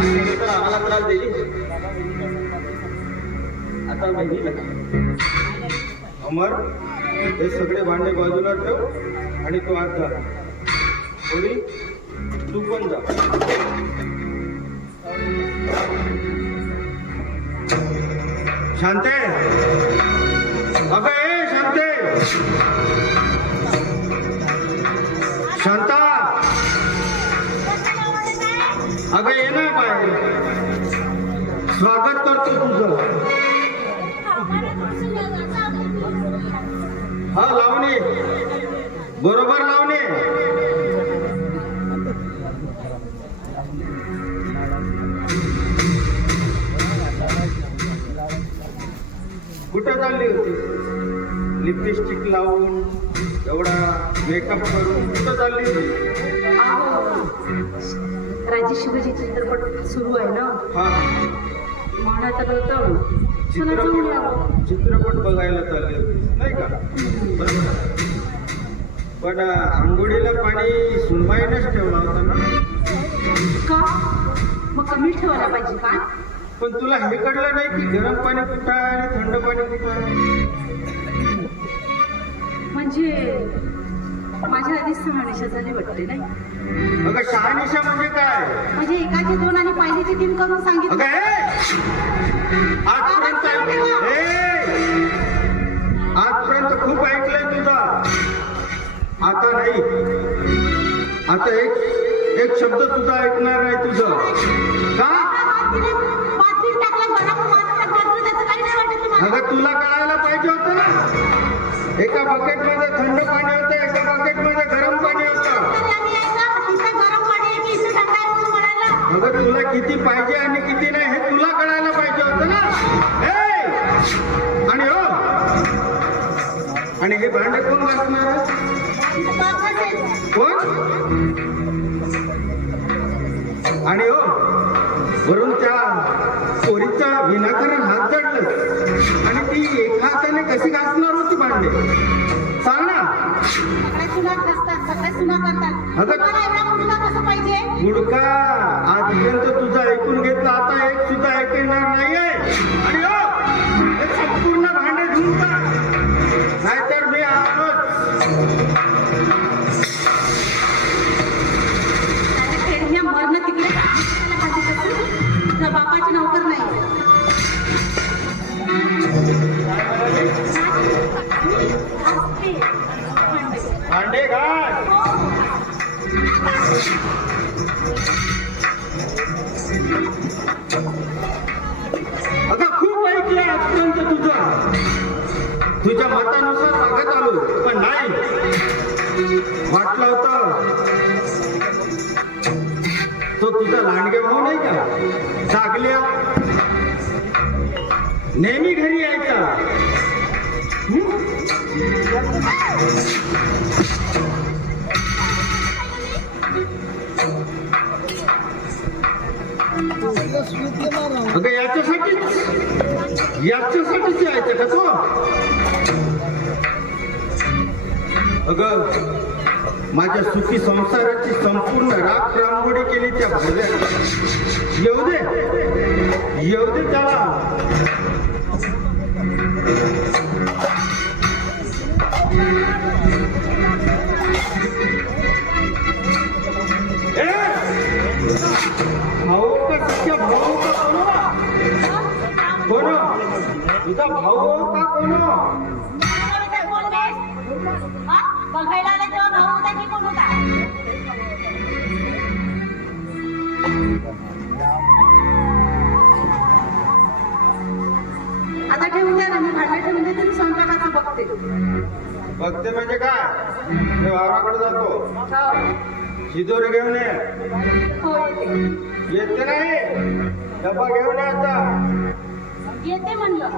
तर आम्हाला त्रास देईल. आता बहिणीला अमर हे सगळे भांडे बाजूला ठेव आणि तू आत जा. कोणी तू पण जा. शांते, अगं ए शांते, शांता, अगं ये ना बाहेर. स्वागत करतो तुझं. हा लावणे बरोबर लावणे. कुठं चालली होती? लिपस्टिक लावून एवढा मेकअप करून कुठं चालली होती? राजेश्वरी चित्रपट सुरू आहे ना. हा, म्हणत होतं चित्रपट बघायला चालली होती नाही का? बरोबर. पण आंघोळीला पाणी सुनबाईनेच ठेवला होता ना? का मग कमी ठेवायला पाहिजे का? पण तुला हे कळलं नाही की गरम पाणी कुठं आहे आणि थंड पाणी कुठं आहे? म्हणजे माझ्या आधीच शहानिशा झाली वाटते नाही. अगं शहानिशा म्हणजे काय? म्हणजे एकाचे दोन आणि पहिलीचे तीन करून सांगितलं. अगं आजपर्यंत खूप ऐकलंय तुझा. आता नाही. आता एक शब्द तुझा ऐकणार नाही तुझं. का? अगं तुला कळायला पाहिजे होतं ना. एका बकेटमध्ये थंड पाणी होतं, एका बकेटमध्ये गरम पाणी होतं. अगं तुला किती पाहिजे आणि किती नाही हे तुला कळायला पाहिजे होतं ना. आणि हो, आणि हे भांडे कोण घासणार? कोण? आणि हो, वरून त्या पोरीचा विनाकारण हात चढलं आणि ती एका हाताने कशी घासणार होती भांडे? सांग ना. मुडका, आजपर्यंत तुझं ऐकून घेतलं, आता एक सुद्धा ऐकणार नाहीये. आणि हो, हे संपूर्ण भांडे धुवून टाक, नाहीतर मी आलोच. मरण तिकडे बापाची नोकर नाही. भांडे घास. अगं खूप ऐकलंय आजपर्यंत तुझं. तुझ्या मतानुसार मागत आलो, पण नाही. वाटलं होतं तो तुझा लांडगे भाऊ नाही का जागल्या, नेहमी घरी यायचा. अगं याच्यासाठीच यायचं का तो? अगं माझ्या सुखी संसाराची संपूर्ण राख रांगोळी केली त्या भाज्या. येऊ दे त्याला. भाऊ का सख्या भाऊ का कोण? तुझा भाऊ का कोण? बघायला आला तेव्हा भाऊ होता की कोण होता? आता ठेवून द्या ना, मी भांडे ठेवून देते, मी स्वयंपाकाचं बघते. बघते म्हणजे काय? मी वावराकडे जातो. शिदोरी घेऊन ये. हो येते. येते नाही, डबा घेऊन ये आता. येते म्हणलं.